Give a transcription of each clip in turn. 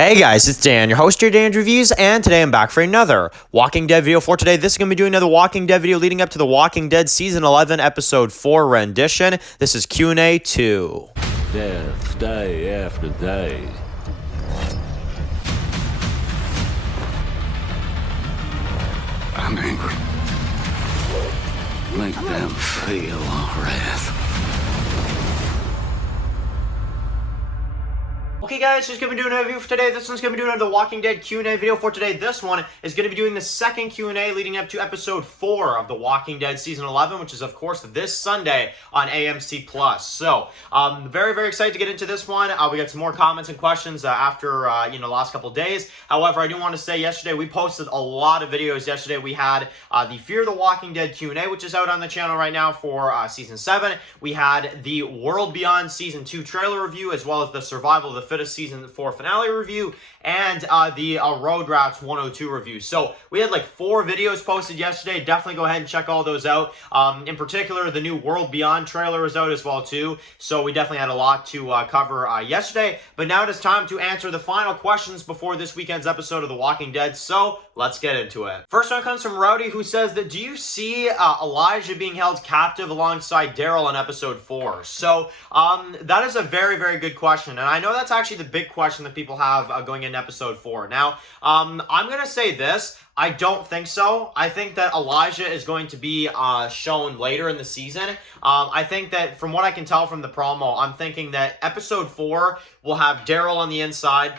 Hey guys, it's Dan, your host here, Dan Reviews, and today I'm back for another Walking Dead video for today. This is going to be doing another Walking Dead video leading up to the Walking Dead Season 11, Episode 4 rendition. This is Q&A 2. Death, day after day. I'm angry. Make them feel wrath. Okay guys, so it's going to be doing a review for today. This one's going to be doing another Walking Dead Q&A video for today. This one is going to be doing the second Q&A leading up to episode 4 of the Walking Dead Season 11, which is of course this Sunday on AMC+. So, very, very excited to get into this one. We got some more comments and questions after, the last couple days. However, I do want to say yesterday we posted a lot of videos yesterday. We had the Fear the Walking Dead Q&A, which is out on the channel right now for Season 7. We had the World Beyond Season 2 trailer review, as well as the Survival of the Fittest Season 4 finale review, and the Road Rats 102 review. So we had like 4 videos posted yesterday. Definitely go ahead and check all those out. In particular, the new World Beyond trailer is out as well too. So we definitely had a lot to cover yesterday. But now it is time to answer the final questions before this weekend's episode of The Walking Dead. So let's get into it. First one comes from Rowdy, who says that, do you see Elijah being held captive alongside Daryl in episode 4? So that is a very, very good question. And I know that's actually the big question that people have going into episode 4. Now, I'm going to say this. I don't think so. I think that Elijah is going to be shown later in the season. I think that from what I can tell from the promo, I'm thinking that episode 4 will have Daryl on the inside.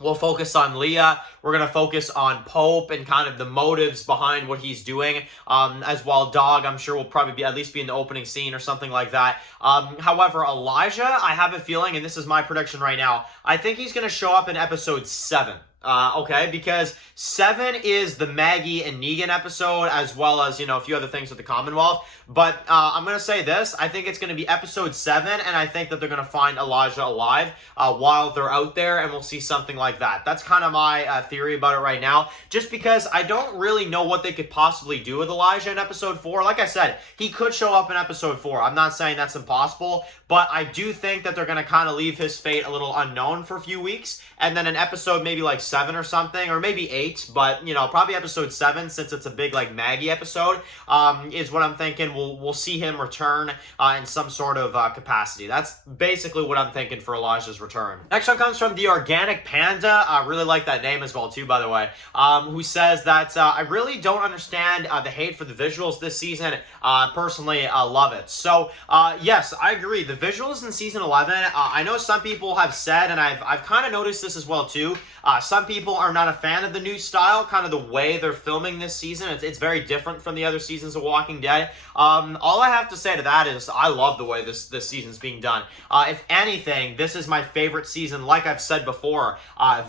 We'll focus on Leah. We're going to focus on Pope and kind of the motives behind what he's doing. As well, Dog, I'm sure will probably be at least be in the opening scene or something like that. However, Elijah, I have a feeling, and this is my prediction right now, I think he's going to show up in episode 7. Okay, because 7 is the Maggie and Negan episode, as well as, a few other things with the Commonwealth. But I'm going to say this. I think it's going to be episode 7, and I think that they're going to find Elijah alive while they're out there, and we'll see something like that. That's kind of my theory about it right now, just because I don't really know what they could possibly do with Elijah in episode 4. Like I said, he could show up in episode 4. I'm not saying that's impossible, but I do think that they're going to kind of leave his fate a little unknown for a few weeks, and then an episode maybe like 7 or something, or maybe 8, but probably episode 7, since it's a big like Maggie episode, is what I'm thinking. We'll see him return in some sort of capacity. That's basically what I'm thinking for Elijah's return. Next one comes from the Organic Panda. I really like that name as well too, by the way, who says that I really don't understand the hate for the visuals this season. Personally, I love it. So yes, I agree. The visuals in season 11, I know some people have said, and I've kind of noticed this as well too, some people are not a fan of the new style, kind of the way they're filming this season. It's very different from the other seasons of Walking Dead. All I have to say to that is I love the way this season's being done. If anything, this is my favorite season, like I've said before,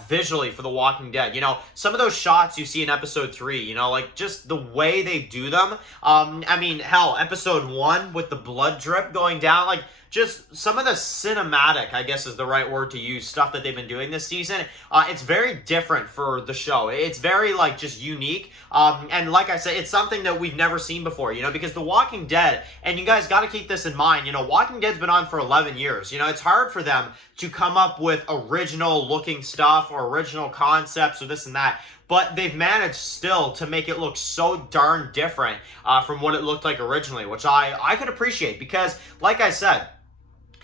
visually for The Walking Dead. Some of those shots you see in episode 3, like just the way they do them. I mean, hell, episode 1 with the blood drip going down, like, just some of the cinematic, I guess is the right word to use, stuff that they've been doing this season. It's very different for the show. It's very, like, just unique. And like I said, it's something that we've never seen before, because The Walking Dead, and you guys got to keep this in mind, Walking Dead's been on for 11 years. It's hard for them to come up with original looking stuff or original concepts or this and that. But they've managed still to make it look so darn different from what it looked like originally, which I could appreciate, because, like I said,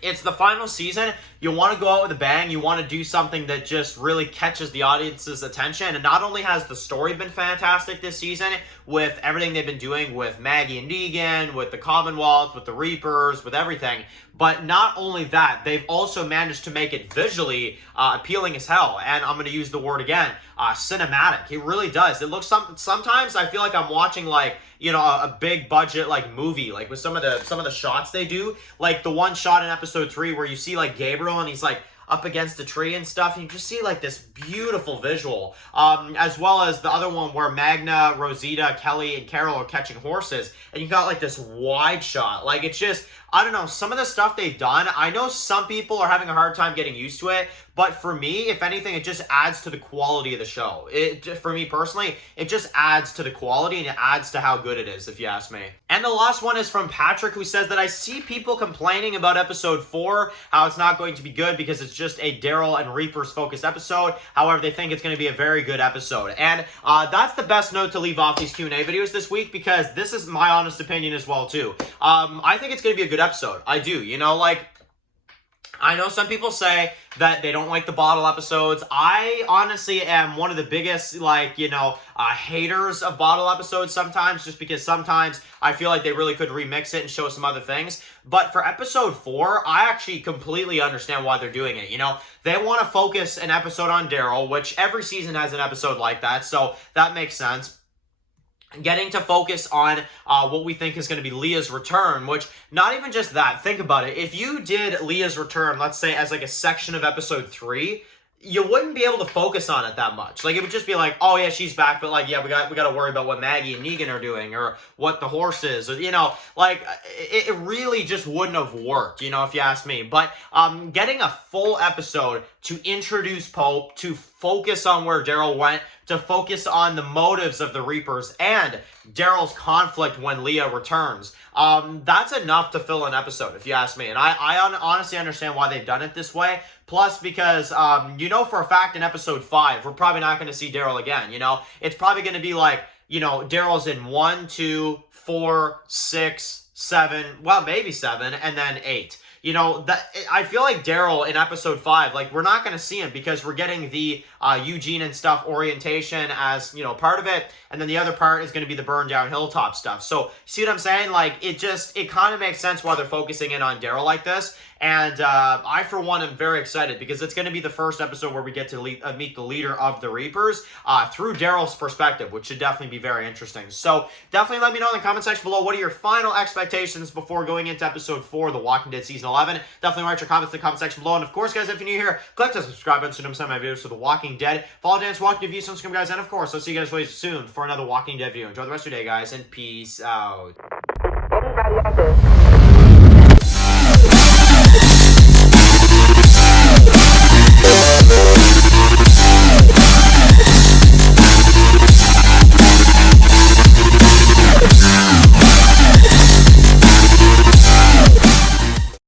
it's the final season. You want to go out with a bang. You want to do something that just really catches the audience's attention. And not only has the story been fantastic this season with everything they've been doing with Maggie and Negan, with the Commonwealth, with the Reapers, with everything, but not only that, they've also managed to make it visually appealing as hell. And I'm going to use the word again, cinematic. It really does. It looks sometimes I feel like I'm watching like, a big budget like movie, like with some of the shots they do, like the one shot in episode 3 where you see like Gabriel and he's like up against a tree and stuff, and you just see like this beautiful visual, as well as the other one where Magna, Rosita, Kelly, and Carol are catching horses, and you got like this wide shot. Like, it's just, I don't know, some of the stuff they've done, I know some people are having a hard time getting used to it, but for me, if anything, it just adds to the quality of the show. For me personally, it just adds to the quality and it adds to how good it is, if you ask me. And the last one is from Patrick, who says that I see people complaining about episode 4, how it's not going to be good because it's just a Daryl and Reapers focused episode. However, they think it's going to be a very good episode. And that's the best note to leave off these Q&A videos this week, because this is my honest opinion as well, too. I think it's going to be a good episode. I do. You know, like, I know some people say that they don't like the bottle episodes. I honestly am one of the biggest, like, you know, haters of bottle episodes sometimes, just because sometimes I feel like they really could remix it and show some other things. But for episode 4, I actually completely understand why they're doing it. You know, they want to focus an episode on Daryl, which every season has an episode like that, so that makes sense. Getting to focus on what we think is going to be Leah's return, which, not even just that, think about it. If you did Leah's return, let's say, as like a section of episode 3, you wouldn't be able to focus on it that much. Like, it would just be like, oh yeah, she's back, but like, yeah, we got to worry about what Maggie and Negan are doing, or what the horse is, or, you know, like, it really just wouldn't have worked, you know, if you ask me. But getting a full episode to introduce Pope, to focus on where Daryl went, to focus on the motives of the Reapers and Daryl's conflict when Leah returns. That's enough to fill an episode, if you ask me. And I honestly understand why they've done it this way. Plus, because you know for a fact in episode 5, we're probably not going to see Daryl again. You know, it's probably going to be like, you know, Daryl's in 1, 2, 4, 6, 7, well, maybe 7, and then 8. You know, that I feel like Daryl in episode 5, like, we're not going to see him because we're getting the Eugene and stuff orientation as, you know, part of it. And then the other part is going to be the burn down hilltop stuff. So, see what I'm saying? Like, it kind of makes sense why they're focusing in on Daryl like this. And I, for one, am very excited because it's going to be the first episode where we get to meet the leader of the Reapers through Daryl's perspective, which should definitely be very interesting. So definitely let me know in the comment section below, what are your final expectations before going into episode 4 of The Walking Dead Season 11. Definitely write your comments in the comment section below. And of course, guys, if you're new here, click the subscribe button so you don't miss my videos for The Walking Dead. Follow Dan's Walking Dead views, subscribe, guys. And of course, I'll see you guys really soon for another Walking Dead video. Enjoy the rest of your day, guys, and peace out. Anybody out there?